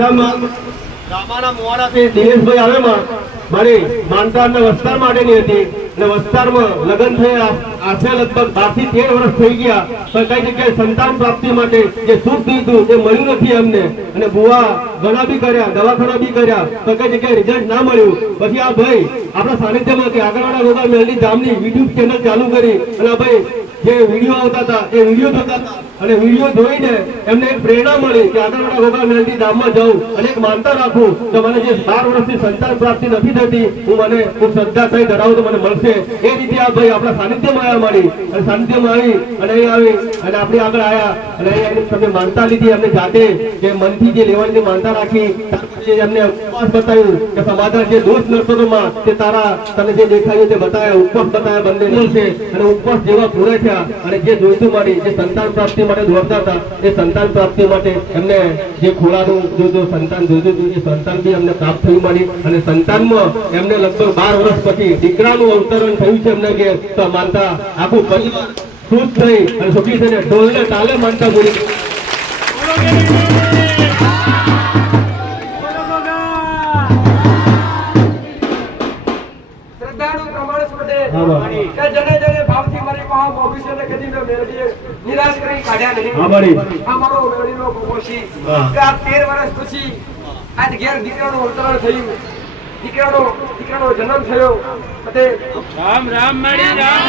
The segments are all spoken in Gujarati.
રામ રામાના મોવાડાથી દિનેશભાઈ આવે મારી માનતાના વસ્તાર માટેની હતી અને વસ્તારમાં લગ્ન થયા આશરે લગભગ 12 થી 13 વર્ષ થઈ ગયા પણ કઈ જગ્યાએ સંતાન પ્રાપ્તિ માટે જે સુખ દીધું એ મળ્યું નથી એમને અને બુવા ઘણા બી કર્યા દવાખાના બી કર્યા પણ કઈ જગ્યાએ રિઝલ્ટ ના મળ્યું પછી આ ભાઈ આપણા સાનિધ્યમાં કે આગળવાળા ગોગા મેલડી ધામની યુટ્યુબ ચેનલ ચાલુ કરી અને આ ભાઈ જે વિડીયો આવતા હતા એ વિડીયો જોતા હતા અને વિડીયો જોઈને એમને એક પ્રેરણા મળી કે આગળવાળા ગોગા મેલડી ધામમાં જાઉં અને એક માનતા રાખું તો મને જે 12 વર્ષથી સંતાન પ્રાપ્તિ નથી થતી મને શ્રદ્ધા થઈ ધરાવું તો મને મળશે એ રીતે આ ભાઈ આપણા સાનિધ્યમાં આવ્યા મળી અને સાનિધ્યમાં આવી અને અહીં આવી અને આપણે આગળ આવ્યા અને અહીં તમે માનતા લીધી એમને જાતે જે મનથી જે લેવાની માનતા રાખી એમને ઉપવાસ બતાવ્યું કે સમાધાન જે દોષ નડતો હતો માં તે તારા તને જે દેખાયું તે બતાવ્યા ઉપવાસ બતાવ્યા બંને છે અને ઉપવાસ જેવા પૂરા થયા અને જે જોઈતું મળી જે સંતાન પ્રાપ્તિ માટે દોડતા હતા એ સંતાન પ્રાપ્તિ માટે એમને જે ખોળાનું જોઈતું સંતાન જોઈતું એ સંતાન બી એમને પ્રાપ્ત થયું મળી અને સંતાનમાં એમને લગભગ 12 વર્ષ પછી દીકરાનું અવતરણ થયું છે એમને કે તો માનતા આખું પરિવાર ખુશ થઈ અને સુખી થઈને ઢોલને તાલે માનતા પૂરી નિરાશ કરી કાઢ્યા નહીં અમારો મેળવીનો પોષી આ 13 વર્ષ પછી આજ ઘેર દીકરાનું અવતરણ થયું દીકરાનો જન્મ થયો અને રામ રામ મળી રામ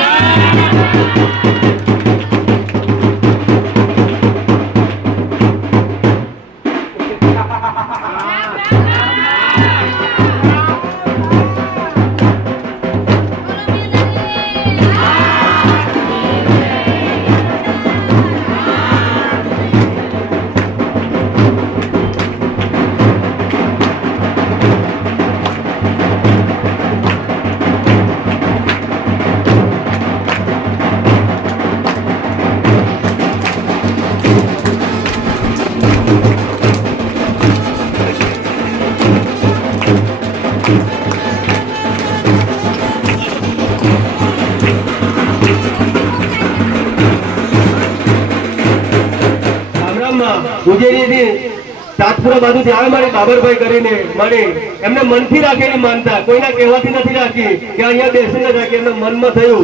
તાજપુરા બાજુથી આવે મારી બાબરભાઈ કરીને મને એમને મનથી રાખેલી માનતા કોઈના કહેવાથી નથી રાખી કે અહીંયા બેસીને રાખી એમને મનમાં થયું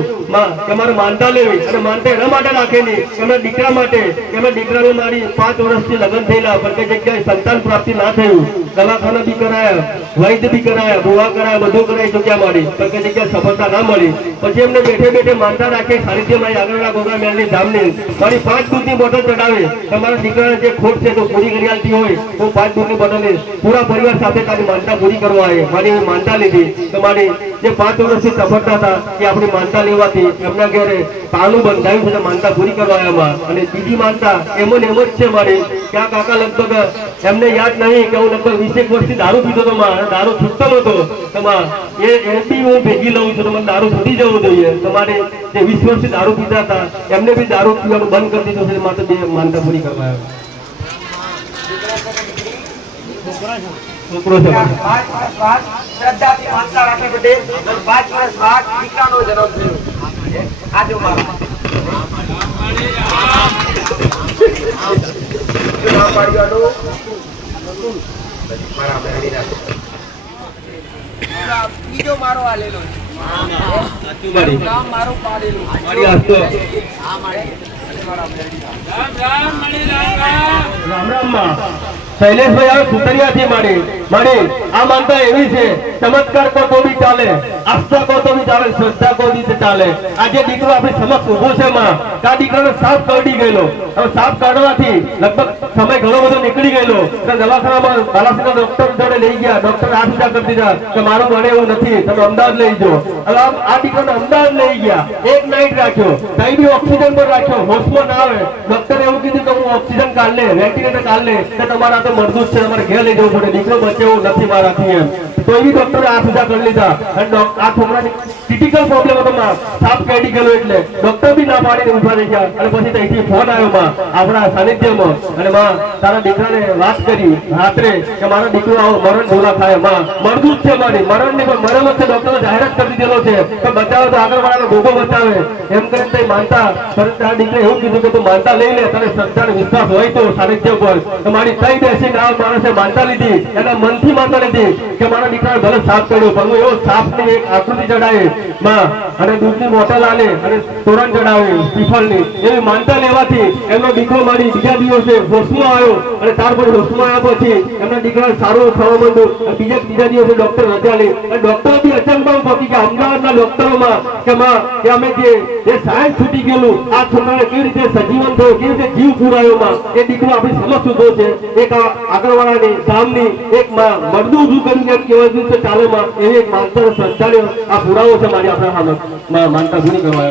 કે મારે માનતા લેવી અને માનતા એના માટે રાખેલી એમના દીકરા માટે એમના દીકરાને મારી 5 વર્ષથી લગ્ન થયેલા પણ કઈ જગ્યાએ સંતાન પ્રાપ્તિ ના થયું દવાખાના બી કરાયા વૈદ્ય બી કરાયા બુવા કરાયા બધું કરાવી ચૂક્યા મારી પણ કઈ જગ્યાએ સફળતા ના મળી પછી એમને બેઠે બેઠે માનતા રાખી સાનિધ્ય મારી આગળના ગોગા મેલની ધામની મારી 5 દૂધની બોટલ ચડાવે તમારા દીકરાને જે ખોટ છે તો પૂરી કરી આલતી હોય હું 5 દૂધની બોટલ પૂરા પરિવાર સાથે તારી માનતા પૂરી કરવા આવી મારી માનતા લીધી તો મારી જે 5 વર્ષથી સફળતા હતા એ આપણી માનતા લેવાથી એમના ઘરે પાનું બંધાયું છે માનતા પૂરી કરવા આવ્યા અને બીજી માનતા એમ જ છે મારી કે આ કાકા લગભગ એમને યાદ નહીં કે હું લગભગ 20 વર્ષથી દારૂ પીતો હતો દારૂ છૂટતો હતો એ બી હું ભેગી લઉં છું તો મને દારૂ છૂટી જવું જોઈએ તમારે જે 20 વર્ષથી દારૂ પીતા હતા એમને બી દારૂ પીવાનું બંધ કરી દીધું છે માત્ર બે માનતા પૂરી કરવા આવ્યા છોકરો છે 5 વર્ષ બાદ શ્રદ્ધાથી માનતા રાખી પડે 5 વર્ષ બાદ દીકરાનો જન્મ થયો આજે મારા બીજો મારો આલેલો મારું પાડેલું રામ રામ શૈલેષભાઈ હવે સુતરિયાથી મારી આ માનતા એવી છે ચમત્કાર કો તો બી ચાલે આસ્થા કો તો બી ચાલે શ્રદ્ધા કો બી ચાલે આજે દીકરો આપણી સમક્ષ ઉભો છે માં આ દીકરાનો સાપ કરડી ગયેલો હવે સાપ કાઢવાથી લગભગ સમય ઘણો બધો નીકળી ગયેલો દવાખાનામાં બાલાસીના ડોક્ટર જોડે લઈ ગયા ડોક્ટર આ સુધા કરી દીધા કે મારું ભણે એવું નથી તમે અમદાવાદ લઈ જાઓ હવે આ દીકરાને અમદાવાદ લઈ ગયા એક નાઈટ રાખ્યો કઈ બી ઓક્સિજન પર રાખ્યો હોશમાં ના આવે ડોક્ટરે એવું કીધું કે હું ઓક્સિજન કાઢ લે વેન્ટિલેટર કાઢ લે તો તમારા તો મરદૂત છે તમારે ઘેર લઈ જવું પડે દીકરો બચે એવું નથી મારાથી એમ તો એવી ડોક્ટરે 8,000 કરી લીધા અને આ છોકરાને ક્રિટિકલ પ્રોબ્લેમ હતો માં, સાપ કાઢી ગયેલો એટલે ડોક્ટર બી ના પાડીને ઉભા રહી ગયા. અને પછી ત્યાંથી ફોન આવ્યો માં આપણા સાનિધ્યમાં, અને માં તારા દીકરાને વાત કરી રાત્રે કે મારો દીકરો આવો મરણ ઢોલા થાય. માં મરવું જ છે, મારી મરણ નહીં પણ મરેલો છે, ડોક્ટરે જાહેરાત કરી દીધેલો છે કે બચાવે તો આગળવાળાનો ભોગો બચાવે એમ કરીને તે માનતા તારા દીકરે એવું કીધું કે તું માનતા લઈ લે, તને શ્રદ્ધા અને વિશ્વાસ હોય તો સાનિધ્ય પર. તો મારી કઈ બેસીને આ માણસે માનતા લીધી, એના મનથી માનતા લીધી કે મારા દીકરાએ ભલે સાપ કર્યો પણ હું એવો સાપની એક આકૃતિ ચડાવી માં અને દૂધની બોટલ આલે અને તોરણ ચડાવી શ્રીફળની, એવી માનતા લેવાથી એમનો દીકરો મારી બીજા દિવસે હોશમાં આવ્યો. અને ત્યાર પછી હોશમાં આવ્યા પછી એમના દીકરાને સારું થવા માંડ્યું. અને બીજા દિવસે ડોક્ટર રજા લે અને ડોક્ટર બી અચંબા પહોંચી ગયા અમદાવાદના ડોક્ટરોમાં કે માં કે અમે જે સાયન્સ છૂટી ગયેલું આ છોકરાને કેવી રીતે સજીવન થયો, કેવી રીતે જીવ પૂરાયો માં, એ દીકરો આપણી સમક્ષ ઉભો છે. એક આગળવાળાની ગામની એક માં મરદું ઊભું કરીને કેવું છે ચાલે માં, એવી એક માનતા શ્રદ્ધાને આ પુરાવો છે મારી આપણા માં માનતા પૂરી કરવા.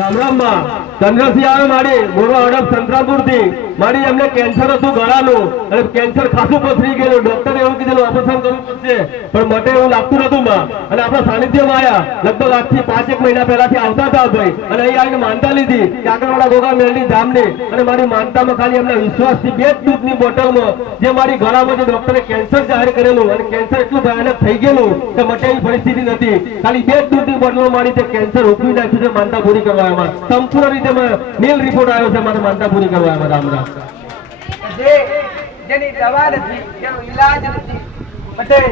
રામ રામ માં ચંદ્રસિંહ આવે મારી મોરવા હડપ સંતરામપુર થી. મારી એમને કેન્સર હતું ગળાનું અને કેન્સર ખાસું પથરી ગયેલું. ડોક્ટરે એવું કીધેલું ઓપરેશન કરવું પડશે પણ માટે એવું લાગતું નતું માં. અને આપણા સાનિધ્યમાં આવ્યા લગભગ આજથી 5-1 મહિના પહેલાથી આવતા હતા ભાઈ, અને અહીં આવીને માનતા લીધી કે આગળવાળા ગોગા મેલડી ધામની. અને મારી માનતામાં ખાલી એમના વિશ્વાસથી 2 દૂધની બોટલમાં જે મારી ગળામાં જે ડોક્ટરે કેન્સર જાહેર કરેલું અને કેન્સર એટલું ભયાનક થઈ ગયેલું કે માટે એવી પરિસ્થિતિ નથી, ખાલી 2 દૂધની બોટલમાં મારી તે કેન્સર રોકી નાખ્યું છે માનતા પૂરી કરવામાં. સંપૂર્ણ રીતે મેલ રિપોર્ટ આવ્યો છે મારે માનતા પૂરી કરવામાં. રામ રામ. જેની દવા નથી, જેનો ઈલાજ નથી, પટેલ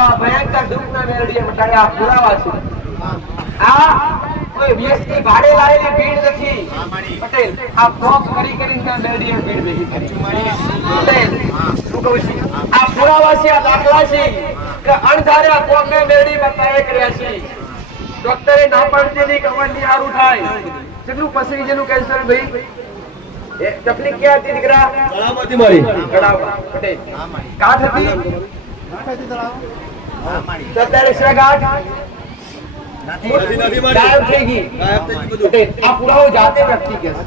આ ભયંકર દુઃખના મેળવીએ મટાડ્યા પુરાવા છે. આ કોઈ વ્યક્તિ ભાડે લાવેલી ભીડ નથી પટેલ, આ ફોક કરી કરીને ત્યાં મેળવીએ ભીડ ભેગી કરી. પટેલ હું કહું છું આ પુરાવા છે, આ દાખલા છે કે અણધાર્યા કોમને મેળવી બતાવે કર્યા છે. ડોક્ટરે ના પાડતી નહીં કે અમર સારું થાય. કેટલું પસરી જેનું કેન્સર ભાઈ તકલીફ ક્યાં હતી દીકરા? ગળામાંથી મારી ગળામાં. પટેલ ગાંઠ હતી તો અત્યારે છે ગાંઠ ગાયબ થઈ ગઈ. પટેલ આ પુરાવો જાતે વ્યક્તિ કે છે.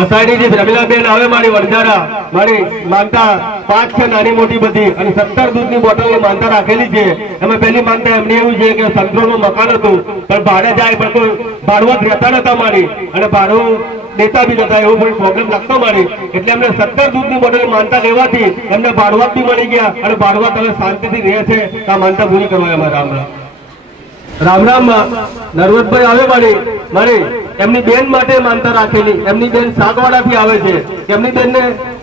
અષાઢીજી રમીલાબેન આવે મારી વડજારા, મારી માનતા 5 છે નાની મોટી બધી અને 17 દૂધની બોટલની માનતા રાખેલી છે. એમાં પહેલી માનતા એમની એવું છે કે સંતરોનું મકાન હતું પણ ભાડે જાય પણ કોઈ ભાડવત રહેતા નતા મારી અને ભાડું દેતા બી નતા, એવું કોઈ પ્રોબ્લેમ લાગતો મારી. એટલે એમને 17 દૂધની બોટલ માનતા લેવાથી એમને ભાડવત બી મળી ગયા અને ભાડવત હવે શાંતિથી રહે છે. આ માનતા પૂરી કરવા એમાં. રામ રામ. રામ રામ. નરવતભાઈ આવે મારી એમની બેન માટે માનતા રાખેલી. એમની બેન સાગવાડાથી આવે છે. એમની બેનને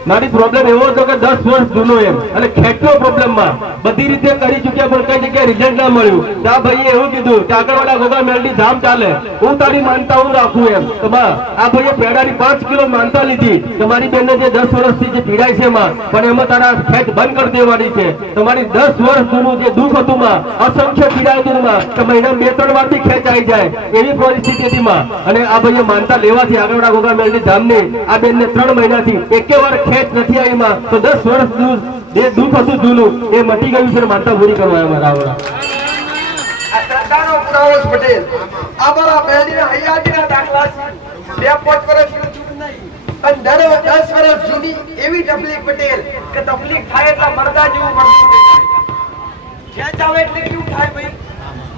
મારી પ્રોબ્લેમ એવો હતો કે 10 વર્ષ જૂનો એમ અને ખેંચનો પ્રોબ્લેમમાં બધી રીતે કરી ચૂક્યા પણ કઈ જગ્યાએ રિઝલ્ટ ના મળ્યું. ત્યાં ભાઈએ એવું કીધું કે આગળવાળા ગોગા મેલડી ધામ ચાલે, હું તારી માનતા હું રાખું એમ. તો આ ભાઈએ પેડાની 5 કિલો માનતા લીધી કે મારી બેનને જે 10 વર્ષથી જે પીડાય છે માં પણ એમાં તારા ખેંચ બંધ કરી દેવાની છે. તો મારી 10 વર્ષ જૂનું જે દુઃખ હતું માં, અસંખ્ય પીડાયું માં કે મહિના 2-3 વાર બી ખેંચ આવી જાય એવી પરિસ્થિતિ હતી માં. અને આ ભાઈએ માનતા લેવાથી આગળવાળા ગોગા મેલડી ધામની આ બેનને 3 મહિનાથી એકે વાર ખેંચ નથી આવી માં. તો 10 વર્ષ જે દુઃખ હતું જૂનું એ મટી ગયું છે. માનતા પૂરી કરવા એમાં. રાવડા આ શ્રદ્ધાનો પુરાવો છે પટેલ. અમારા મેલડીના હૈયાજીના દાખલા છે. 2-5 વર્ષ અને 10 વર્ષ જૂની એવી તકલીફ પટેલ કે તકલીફ થાય એટલે મરદા જેવું મળતું થઈ જાય. ખેંચ આવે એટલે કેવું થાય ભાઈ?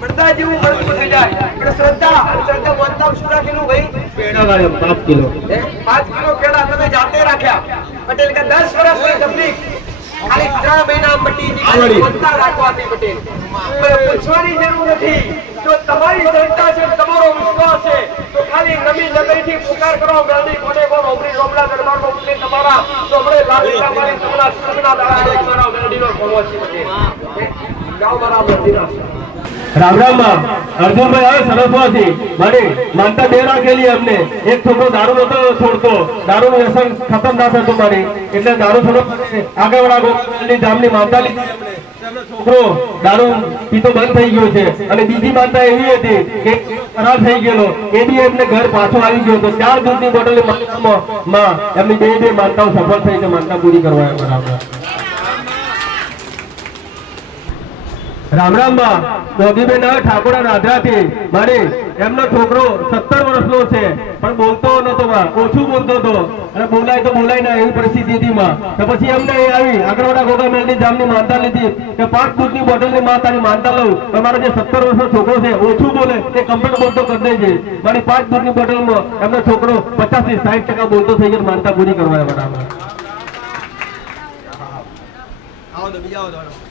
મરદા જેવું મળતું થઈ જાય. પણ શ્રદ્ધા અને શ્રદ્ધા માનતા શું રાખેલું ભાઈ? પેડા વાળા 5 કિલો 5 કિલો પેડા તમે જાતે રાખ્યા પટેલ કે 10 વર્ષની તકલીફ ખાલી 3 મહિના મટી ગઈ. માનતા રાખવાથી પટેલ પણ પૂછવાની જરૂર નથી. જો તમારી શ્રદ્ધા છે, તમારો વિશ્વાસ છે તો ખાલી નમી નગરીથી પુકાર કરો મેલડી કોને કોણ ઓમરી રોમડા દરબારનો ઉલ્લેખ તમારા તો આપણે લાલીલા મારી તમારા સુખના દાડા તમારા મેલડીનો ભવો છે પટેલ. જાઓ મારા મેલડીના. રામ રામ. અર્જુનભાઈ આવે સરસ્વતી મારી માનતા 2 રાખેલી એમને. એક છોકરો દારૂ નતો છોડતો, દારૂનું વ્યસન ખતરનાક હતું મારી, એટલે દારૂ છોડો આગળવાળા ગોપાલની ધામની માનતા લીધી એમને. છોકરો દારૂ પીતો બંધ થઈ ગયો છે. અને બીજી માનતા એવી હતી કે ખરાબ થઈ ગયેલો, એ બી એમને ઘર પાછો આવી ગયો હતો. 4 દૂધની બોટલની માનતામાં એમની 2 માનતાઓ સફળ થઈ છે. માનતા પૂરી કરવા એમાં. રામ રામ. રામ રામ બા મોગીબેન આવે ઠાકોરા રાધરાથી મારી એમનો છોકરો 17 વર્ષનો છે પણ બોલતો નતો બા, ઓછું બોલતો હતો અને બોલાય તો બોલાય ના એવી પરિસ્થિતિ હતી માં. તો પછી એમને એ આવી આગળવાડા ગોગા મેલની જામની માનતા લીધી કે 5 દૂધની બોટલની માં તારી માનતા લઉં પણ મારો જે 17 વર્ષનો છોકરો છે ઓછું બોલે તે કમ્પ્લીટ બોલતો કરી દેજે. મારી 5 દૂધની બોટલમાં એમનો છોકરો 50 થી 60% બોલતો થઈ ગયો. માનતા પૂરી કરવા બરાબર. આવો તો બીજા આવો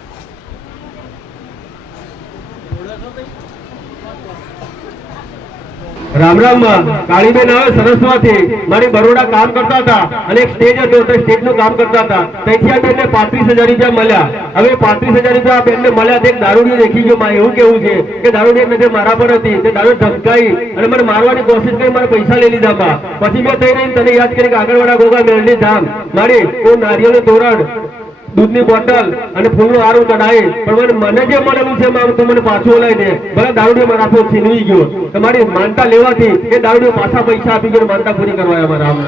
રામ રામ માં કાળીબેન આવે સરસમાંથી મારી બરોડા કામ કરતા હતા અને એક સ્ટેજ હતો તો સ્ટેજ નું કામ કરતા હતા. ત્યાંથી આ બેનને 35,000 રૂપિયા મળ્યા. હવે 35,000 રૂપિયા આ બેનને મળ્યા તે દારૂડી દેખી ગયો. માં એવું કેવું છે કે દારૂડી એક નજર મારા પર હતી તે દારૂ ધમકાઈ અને મને મારવાની કોશિશ કરી મારા પૈસા લઈ લીધા બા. પછી મેં થઈ રહી તને યાદ કરી કે આગળવાળા ગોગા મેળની ધામ મારી હું નારિયેળનું તોરણ દૂધની બોટલ અને ફૂલનું હારું કઢાઈ પણ મને જે મળેલું છે તું મને પાછું ઓલાઈ દે. ભલે દારૂડિયો મારા હાથમાં છીનવી ગયો. તમારી માનતા લેવાથી એ દારૂડિયો પાછા પૈસા આપી ગયો. માનતા પૂરી કરવા અમારા રામ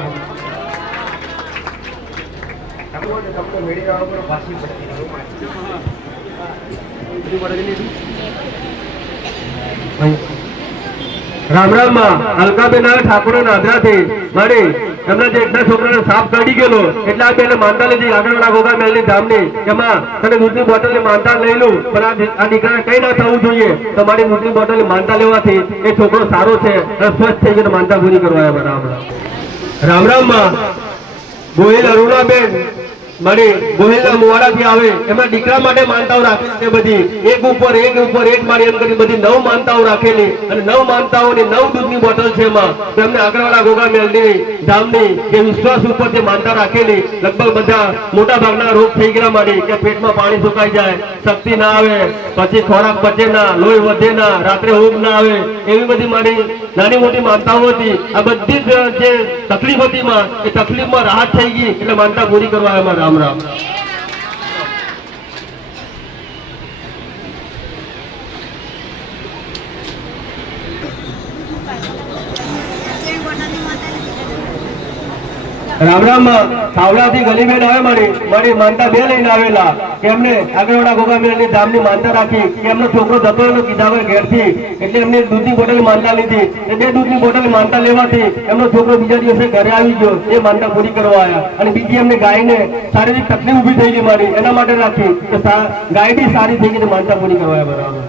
રામ રામ માં અલકાબેન આવે ઠાકોર નાધરાથી મારી એમના જે એકના છોકરાને સાપ કાઢી ગયેલો એટલે આ બેને માનતા લીધી આગળવાળા ગોગા મેલની ધામની કે માં તને દૂધની બોટલની માનતા લઈ લઉં પણ આ દીકરાને કઈ ના થવું જોઈએ. તો મારી દૂધની બોટલની માનતા લેવાથી એ છોકરો સારો છે અને સ્વચ્છ થઈ ગયો. માનતા પૂરી કરવા રામ રામ રામ માં ગોહિલ અરુણાબેન મારી ગોહિલના મુવાડાથી આવે એમાં દીકરા માટે માનતાઓ રાખેલી છે બધી એક ઉપર એક મારી એમ કરી બધી 9 માનતાઓ રાખેલી અને 9 માનતાઓની 9 દૂધની બોટલ છે એમાં. તો એમને આગળવાળા ગોગા મેલની ધામની જે વિશ્વાસ ઉપર જે માનતા રાખેલી લગભગ બધા મોટા ભાગના રોગ થઈ ગયા મારી કે પેટમાં પાણી સુકાઈ જાય, શક્તિ ના આવે, પછી ખોરાક પચે ના, લોહી વધે ના, રાત્રે ઊંઘ ના આવે એવી બધી મારી નાની મોટી માનતાઓ હતી. આ બધી જ જે તકલીફ હતી માં એ તકલીફમાં રાહત થઈ ગઈ એટલે માનતા પૂરી કરવા એમાં રામ રામ. રામ રામ સાવલાથી ગલીબેન આવે મારી માનતા 2 લઈને આવેલા કે એમને આગળવાળા ગોગા મેલની ધામની માનતા રાખી કે એમનો છોકરો જતો એનો કીધા હોય ઘેરથી એટલે એમને દૂધની બોટલ માનતા લીધી. એ 2 દૂધની બોટલ માનતા લેવાથી એમનો છોકરો બીજા દિવસે ઘરે આવી ગયો. એ માનતા પૂરી કરવા આવ્યા અને બીજી એમને ગાયને શારીરિક તકલીફ ઊભી થઈ ગઈ મારી એના માટે રાખી કે ગાય બી સારી થઈ ગઈ. માનતા પૂરી કરવા બરાબર.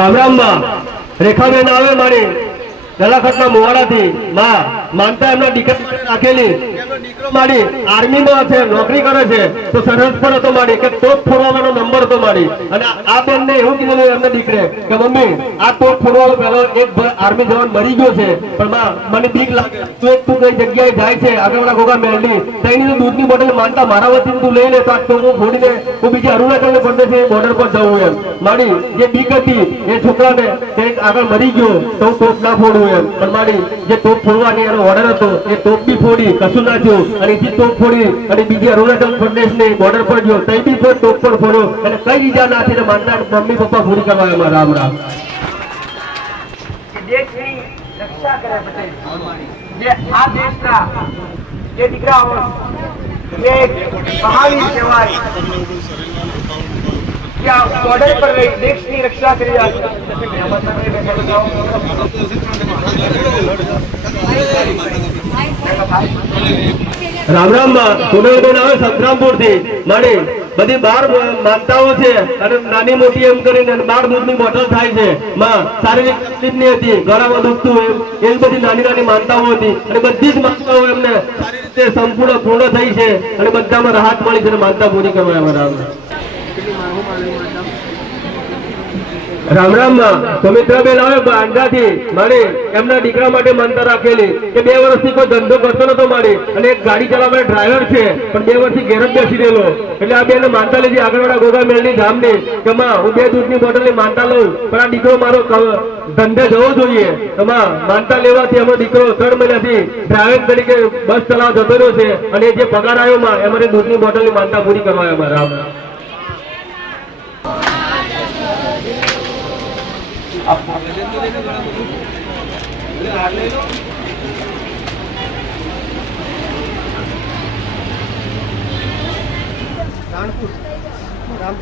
રામ રામ માં રેખાબેન આવે મારી દલાખતના મુવાડાથી માં માનતા એમના દીકરા રાખેલી એમનો દીકરો મારી આર્મીમાં છે, નોકરી કરે છે તો સરહદ પર હતો મારી કે તોપ ફોડવાનો નંબર હતો મારી અને આ બેનને એવું કીધેલું એમના દીકરે કે મમ્મી આ તોપ ફોડવાનો પહેલો એક આર્મી જવાન મરી ગયો છે પણ માં મને બીક લાગે તું કઈ જગ્યાએ જાય છે આગળવાળા ગોગા મેલની તેની તો દૂધની બોટલ માનતા મારા વતીને તું લઈ લે તો આ તો હું ફોડીને હું બીજી અરુણાચલ પ્રદેશ બોર્ડર પર જવું એમ. મારી જે બીક હતી એ છોકરાને તે આગળ મરી ગયો તો હું તોપ ના ફોડું એમ પણ મારી જે તોપ ફોડવાની એનો ઓર્ડર હતો એ તોપ બી ફોડી કશું ના થયું અને એથી તોપ ફોડી અને બીજી અરુણાચલ પ્રદેશની બોર્ડર પર ગયો તઈ બી તોપ પણ ફોડ્યો અને કઈ ઈજા ના થઈને માનતા મમ્મી પપ્પા પૂરી કરવા એમાં રામ રામ. દેશની રક્ષા કરે પટેલ જે આ દેશના જે દીકરાઓ એ મહાવીર કહેવાય કે આ બોર્ડર પર રહી દેશની રક્ષા કરી રહ્યા રામ રામ માં સોનલબેન આવે સંતરામપુર થી મારી બધી 12 માનતાઓ છે અને નાની મોટી એમ કરીને 12 દૂધની બોટલ થાય છે માં શારીરિક તકલીફ ની હતી, ગળામાં દુખતું એમ બધી નાની માનતાઓ હતી અને બધી જ માનતાઓ એમને સારી રીતે સંપૂર્ણ પૂર્ણ થઈ છે અને બધામાં રાહત મળી છે અને માનતા પૂરી કરવા રામ રામ માં સુમિત્રાબેન આવે બાંદ્રાથી મારી એમના દીકરા માટે માનતા રાખેલી કે 2 વર્ષથી કોઈ ધંધો કરતો નતો મારી અને એક ગાડી ચલાવવાનો ડ્રાઈવર છે પણ 2 વર્ષથી ઘેર જ બેસી રહેલો એટલે આ બેને માનતા લીધી આગળવાળા ગોગા મેલની ધામની કે માં હું 2 દૂધની બોટલની માનતા લઉં પણ આ દીકરો મારો ધંધે જવો જોઈએ. તો માં માનતા લેવાથી અમારો દીકરો 3 મહિનાથી ડ્રાઈવર તરીકે બસ ચલાવવા જતો રહ્યો છે અને જે પગાર આવ્યો માં અમારી દૂધની બોટલની માનતા પૂરી કરવા આવ્યા રામ. રામ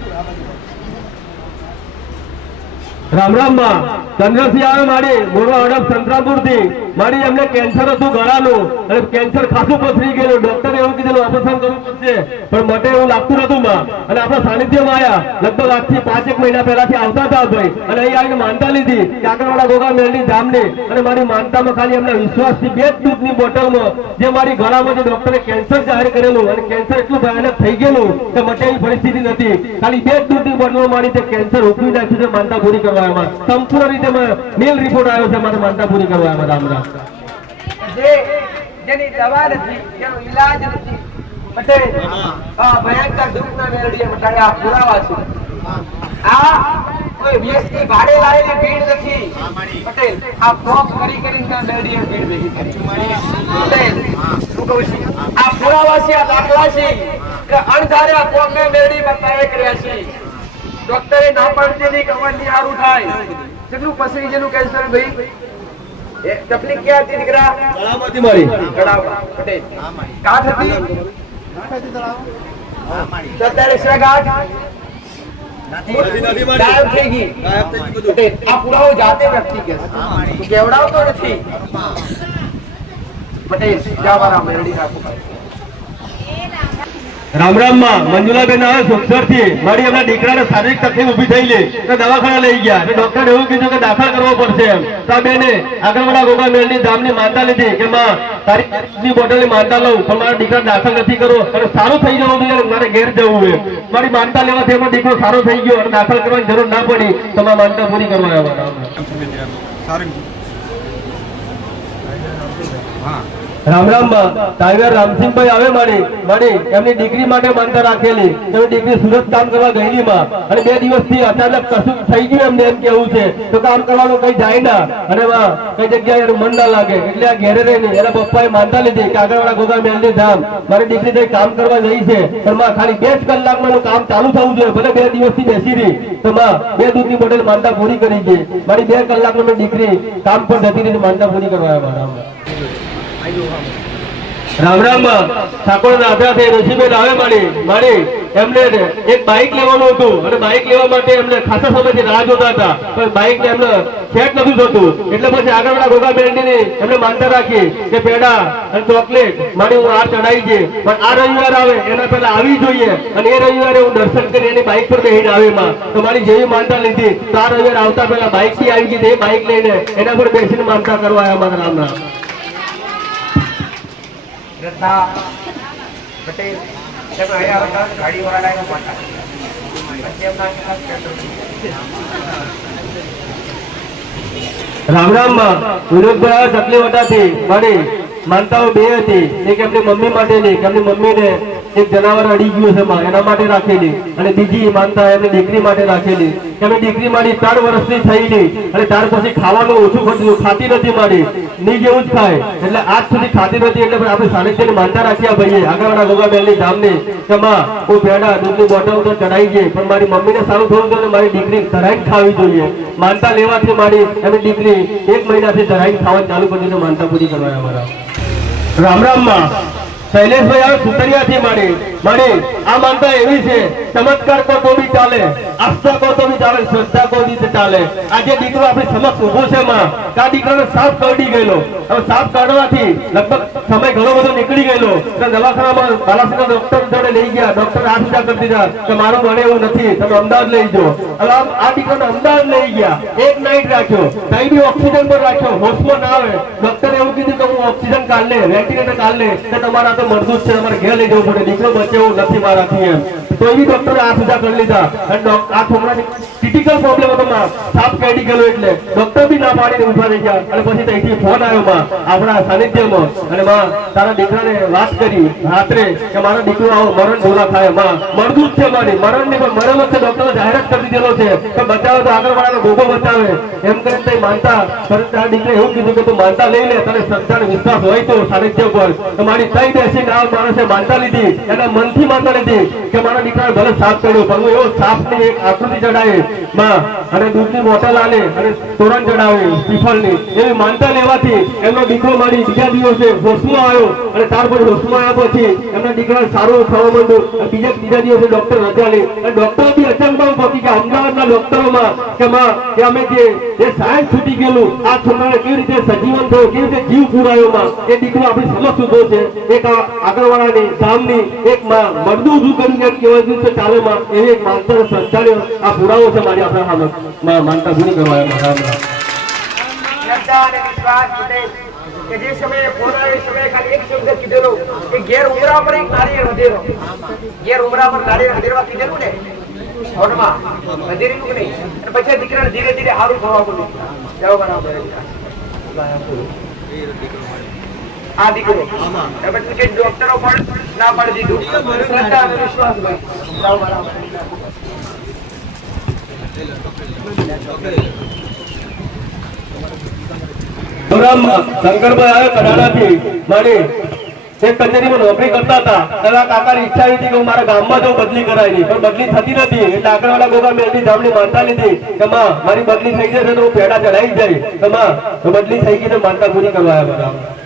રામ માં ચંદ્રસિંહ આવે મારી મોરો હડપ સંતરામપુર થી મારી એમને કેન્સર હતું ગળાનું અને કેન્સર ખાસું પથરી ગયેલું ડોક્ટરે એવું કીધેલું ઓપરેશન કરવું પડશે પણ મટે એવું લાગતું નતું માં અને આપણા સાનિધ્યમાં આવ્યા લગભગ આજથી 5-1 મહિના પહેલાથી આવતા હતા ભાઈ અને અહીં આવીને માનતા લીધી કાકરવાડા ગોગા મેળની જામની અને મારી માનતામાં ખાલી એમના વિશ્વાસથી 2 દૂધની બોટલમાં જે મારી ગળામાં જે ડોક્ટરે કેન્સર જાહેર કરેલું અને કેન્સર એટલું ભયાનક થઈ ગયેલું કે મટે એવી પરિસ્થિતિ નથી ખાલી 2 દૂધની બોટલમાં મારી તે કેન્સર ઉકળી નાખ્યું છે માનતા પૂરી કરવા સંપૂર્ણ રીતે મેલ રિપોર્ટ આવ્યો છે મારે માનતા પૂરી કરવા રામ રામ જેની દવા નથી જેનો ઈલાજ નથી પટેલ ભયંકર દુઃખના મેળવીએ મટાડ્યા પુરાવા છે આ કોઈ વ્યક્તિ ભાડે લાવેલી ભીડ નથી પટેલ આ ફોર્મ કરીને મેળવીએ ભીડ ભેગી કરી પટેલ શું કહું છું આ પુરાવા છે આ દાખલા છે કે અણધારે આ ફોર્મ ને મેળવી બતાવે કર્યા છે ડોક્ટરે ના પાડતી નહીં કવરની હારું થાય કેટલું પસરી જેનું કેન્સર ભાઈ એ તકલીફ ક્યાં હતી દીકરા ગળામાંથી મારી ગળામાં પટેલ ગાંઠ હતી અત્યારે છે ગાંઠ ગાયબ થઈ ગઈ પટેલ આ પુરાવો જાતે વ્યક્તિ કે તું કેવડાવતો નથી પટેલ જાવારા મેળવી રાખો રામ રામ માં મંજુલાબેન આવે સુખસર થી મારી એમના દીકરાને શારીરિક તકલીફ ઉભી થયેલી તો દવાખાના લઈ ગયા તો ડોક્ટરે એવું કીધું કે દાખલ કરવો પડશે એમ તો આ બેને આગળવાળા ગોગા મેળની ધામની માનતા લીધી કે માં તારી બોટલની માનતા લઉં પણ મારા દીકરા દાખલ નથી કરવો અને સારું થઈ જવું જોઈએ મારે ઘેર જવું હોય મારી માનતા લેવાથી એમાં દીકરો સારો થઈ ગયો અને દાખલ કરવાની જરૂર ના પડી તો મારા માનતા પૂરી કરવા આવ્યા રામ રામ માં ટાઈગર રામસિંહભાઈ આવે મારી એમની દીકરી માટે માનતા રાખેલી એમની દીકરી સુરત કામ કરવા ગયેલી માં અને 2 દિવસથી અચાનક કશું થઈ ગયું એમને એમ કેવું છે તો કામ કરવાનું કઈ જાય ના અને માં કઈ જગ્યાએ એનું મન ના લાગે એટલે આ ઘેરે રહીને એના પપ્પાએ માનતા લીધી કે આગળવાળા ગોગા મેલની ધામ મારી દીકરી કઈ કામ કરવા જઈ છે પણ માં ખાલી 2 જ કલાકમાં એનું કામ ચાલુ થવું જોઈએ ભલે 2 દિવસથી બેસી રહી તો માં 2 દૂધની બોટલ માનતા પૂરી કરી છે મારી 2 કલાકમાં દીકરી કામ પર જતી રહી માનતા પૂરી કરવા આવ્યા રામ રામ ઠાકોર ના આભ્યાથી ઋષિબેન આવે મારી એમને એક બાઇક લેવાનું હતું અને બાઇક લેવા માટે એમને ખાસા સમયથી રાહ જોતા હતા પણ બાઇક ને એમને સેટ નથી થતું એટલે પછી આગળવાળા ગોગા બેન્ડની એમને માનતા રાખી કે પેડા અને ચોકલેટ મારી હું આ ચડાઈ છે પણ આ રવિવાર આવે એના પહેલા આવી જોઈએ અને એ રવિવારે હું દર્શન કરી એની બાઇક પર બેહીને આવે માં તો મારી જેવી માનતા લીધી તો આ રવિવાર આવતા પહેલા બાઇક થી આવી ગઈ એ બાઇક લઈને એના પર બેસીને માનતા કરવા આવ્યા મારા રામ રામ શ્રદ્ધા પટેલ તમે અહીંયા હતા ગાડી વાળા લાઈન પાટા પછી એમના રામ રામ માં વિનોદભાઈ ચકલી વટાથી મારી માનતાઓ 2 હતી એક એમની મમ્મી માટેની કે એમની મમ્મીને એક જનાવર અડી ગયું છે માં એના માટે રાખેલી અને બીજી માનતા એમની દીકરી માટે રાખેલી કે એમની દીકરી મારી 3 વર્ષની થયેલી અને ત્યાર પછી ખાવાનું ઓછું ખાતી નથી મારી ની જેવું જ ખાય એટલે આજ સુધી ખાતી નથી એટલે આપણે સાનિધ્યની માનતા રાખ્યા ભાઈએ આગળવાળા ગોગા બેલની ધામની કે માં હું પેડા દૂધની બોટલ તો ચડાઈ ગઈ પણ મારી મમ્મીને સારું થવું જોઈએ મારી દીકરી ધરાઈને ખાવી જોઈએ માનતા લેવાથી મારી એમની દીકરી 1 મહિનાથી ધરાઈને ખાવાનું ચાલુ કરીને માનતા પૂરી કરવા અમારા રામ રામ માં શૈલેષભાઈ આવે સુતરિયાથી મારી આ માનતા એવી છે ચમત્કાર કો તો બી ચાલે આસ્થા કો તો બી ચાલે શ્રદ્ધા કો બી ચાલે આજે દીકરો આપણી સમક્ષ ઉભો છે માં આ દીકરાને સાપ કરડી ગયેલો હવે સાપ કાઢવાથી લગભગ સમય ઘણો બધો નીકળી ગયેલો એટલે દવાખાનામાં બાલાસિંહના ડોક્ટર જોડે લઈ ગયા ડોક્ટર આ સુધા કરી દીધા કે મારું ભણે એવું નથી તમે અમદાવાદ લઈ જાઓ હવે આ દીકરાને અમદાવાદ લઈ ગયા 1 નાઈટ રાખ્યો કઈ બી ઓક્સિજન પર રાખ્યો હોશમાં ના આવે ડોક્ટરે એવું કીધું કે હું ઓક્સિજન કાઢ લે વેન્ટિલેટર કાઢ લે કે તમારા તો મરદૂત છે તમારે ઘેર લઈ જવું પડે દીકરો બચે એવું નથી મારાથી એમ તો એવી ડોક્ટરે આ સુધા કરી લીધા અને આ છોકરાની ક્રિટિકલ પ્રોબ્લેમ હતો માં સાપ કાઢી ગયેલો એટલે ડોક્ટર બી ના પાડીને ઉભા રહી ગયા અને પછી ત્યાંથી ફોન આવ્યો માં આપણા સાનિધ્યમાં અને માં તારા દીકરાને વાત કરી રાત્રે કે મારો દીકરો આવો મરણ ઢોલા થાય માં મરદૂત છે મારી મરણ નહીં પણ મરેલો છે ડોક્ટરે જાહેરાત કરી દીધેલો છે કે બચાવે તો આગળવાળાનો ગોગો બચાવે એમ કરીને તે માનતા તારા દીકરે એવું કીધું કે તું માનતા લઈ લે તને શ્રદ્ધા અને વિશ્વાસ હોય તો સાનિધ્ય પર તો મારી તઈ બેસી આ માણસે માનતા લીધી એના મનથી માનતા લીધી કે મારા દીકરાને ભલે સાફ કર્યો પણ હું એવો સાફની એક આકૃતિ ચડાવી માં અને દૂધની બોટલ આલે અને તોરણ ચડાવે શ્રીફળની એવી માનતા લેવાથી એમનો દીકરો મારી બીજા દિવસે હોશમાં આવ્યો અને ત્યાર પછી હોશમાં આવ્યા પછી એમના દીકરાને સારું થવા માંડ્યું. બીજા દિવસે ડોક્ટર રજા લે અને ડોક્ટર બી અચંબામાં પહોંચી કે અમદાવાદના ડોક્ટરોમાં કે માં કે અમે જે સાયન્સ છૂટી ગયેલું આ છોકરાને કેવી રીતે સજીવન થયો કેવી રીતે જીવ પૂરાયો માં એ દીકરો આપણી સમક્ષ ઉભો છે. એક આગળવાળાની ગામની એક માં મરદું ઊભું કરીને એમ કહેવાય છે ચાલે માં એવી એક માનતા શ્રદ્ધાને આ પુરાવો છે મારી આપણા સામે માનતા પૂરી કરવા શ્રદ્ધા અને વિશ્વાસ કે જે સમયે પોતા એ સમયે ખાલી એક શબ્દ કીધેલો કે ઘેર ઉમરા પર એક નારિયેળ વધેરો ઘેર ઉમરા પર નારિયેળ વધેરવા કીધેલું ને છોડમાં વધેરીનું કે નહીં અને પછી દીકરાને ધીરે ધીરે સારું થવા મળ્યું. જાઓ બરાબર આ દીકરો પછી જે ડોક્ટરો પણ ના પાડી દીધું શ્રદ્ધા અને વિશ્વાસ ભાઈ જાઓ બરાબર શંકરભાઈ આવ્યા કડાણાથી મારી એક કચેરીમાં નોકરી કરતા હતા. એના કાકાની ઈચ્છા હતી કે હું મારા ગામમાં જાઉં બદલી કરાવી પણ બદલી થતી નથી એટલે આગળવાળા ગોગા મેલની ધામની માનતા લીધી કે માં મારી બદલી થઈ જશે તો હું પેડા ચડાવી જાય તો માં બદલી થઈ ગઈ તો માનતા પૂરી કરવા આવ્યા બધા.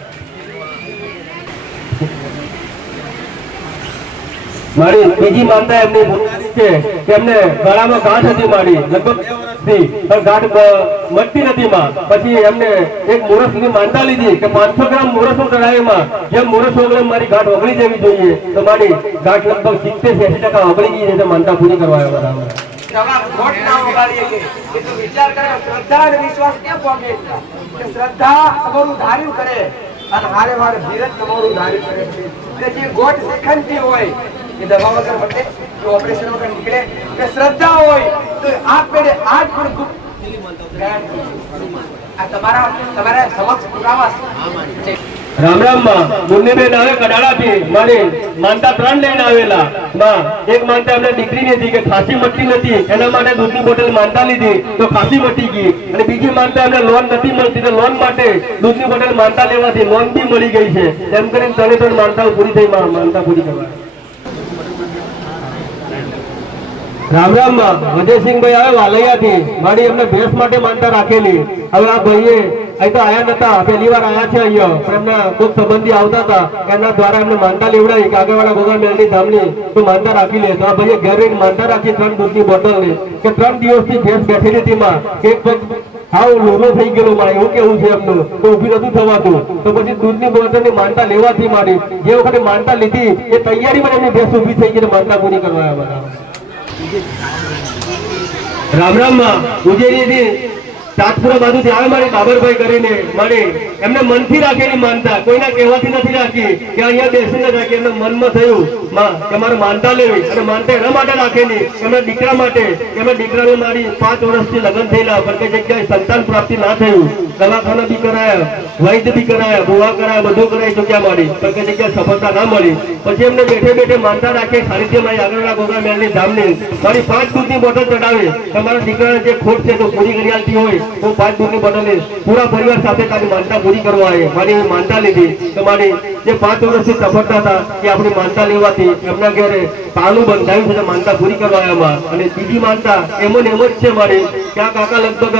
મારી બીજી માનતા એમની છે કે એમને ગળામાં ગાંઠ હતી મારી લગભગ પણ ગાંઠ મટતી નથી માં. પછી એમને એક મોરસની માનતા લીધી કે 500 ગ્રામ મોરસ ચડાવીમાં જેમ મોરસ ઓગળે મારી ગાંઠ ઓગળી જવી જોઈએ તો મારી ગાંઠ લગભગ 70-80% ઓગળી ગઈ છે માનતા પૂરી કરવા આવ્યા બધા. વિચાર કરે શ્રદ્ધા અને વિશ્વાસ કેમ પહોંચે કે શ્રદ્ધા તમારું ધાર્યું કરે અને હારે હારે ધીરજ તમારું ધાર્યું કરે છે. જે ગોઠ શેખંતી હોય એ દવા વગર બને તો ઓપરેશન વગર નીકળે કે શ્રદ્ધા હોય તો આ પેડે આજ પણ આ તમારા સમક્ષ પુરાવા છે. રામ રામ માં મુન્નીબેન આવે કડાણાથી મારી માનતા 3 લઈને આવેલા માં. એક માનતા એમને દીકરીની હતી કે ખાંસી મટતી નથી એના માટે દૂધની બોટલ માનતા લીધી તો ખાંસી મટી ગઈ અને બીજી માનતા એમને લોન નથી મળતી તો લોન માટે દૂધની બોટલ માનતા લેવાથી લોન બી મળી ગઈ છે. એમ કરીને 3 માનતાઓ પૂરી થઈ માનતા પૂરી કરવા. રામ રામ માં અજયસિંહભાઈ આવે વાલૈયાથી મારી એમને ભેંસ માટે માનતા રાખેલી. હવે આ ભાઈએ અહીં તો આયા નતા પહેલી વાર આયા છે અહીંયા પણ એમના કોઈ સંબંધી આવતા હતા એના દ્વારા એમને માનતા લેવડાવી કે આગળવાળા ગોગા મેલની ધામની તો માનતા રાખી લે. તો આ ભાઈએ ઘેર રહીને માનતા રાખી 3 દૂધની બોટલની કે 3 દિવસથી ભેંસ બેઠેલી હતી માં કે એક પગ હાવ લોલો થઈ ગયેલો માં એવું કેવું છે એમનું તો ઊભી નથી થવાતું. તો પછી દૂધની બોટલની માનતા લેવાથી મારી જે વખતે માનતા લીધી એ તૈયારીમાં એમની ભેંસ ઊભી થઈ ગઈ માનતા પૂરી કરવા આવ્યા. રામ રામ માં ઉજેરી સાતપુરા બાજુથી આવે મારી બાબરભાઈ કરીને મારી એમને મનથી રાખેલી માનતા કોઈના કહેવાથી નથી રાખી કે અહીંયા બેસીને રાખી એમને મનમાં થયું માં કે મારે માનતા લેવી અને માનતા એના માટે રાખેલી એમના દીકરા માટે એમના દીકરાને મારી 5 વર્ષથી લગ્ન થયેલા પણ કઈ જગ્યાએ સંતાન પ્રાપ્તિ ના થયું. દવાખાના બી કરાયા વૈદ્ય બી કરાયા ભૂવા કરાયા બધું કરાવી ચૂક્યા મારી પણ કઈ જગ્યાએ સફળતા ના મળી. પછી એમને બેઠે બેઠે માનતા રાખી સાનિધ્ય મારી આગળના ગોગા મેલની ધામની મારી 5 દૂધની બોટલ ચડાવે તમારા દીકરાને જે ખોટ છે તો પૂરી કરી આલતી હોય તો 5 દૂધની બોટલ પૂરા પરિવાર સાથે તારી માનતા પૂરી કરવા આવે મારી માનતા લીધી તો મારી જે 5 વર્ષથી સફળતા હતા એ આપણી માનતા લેવાથી એમના ઘરે પાનું બંધાયું છે માનતા પૂરી કરવા આવ્યા. અને બીજી માનતા એમ જ છે મારી કે આ કાકા લગભગ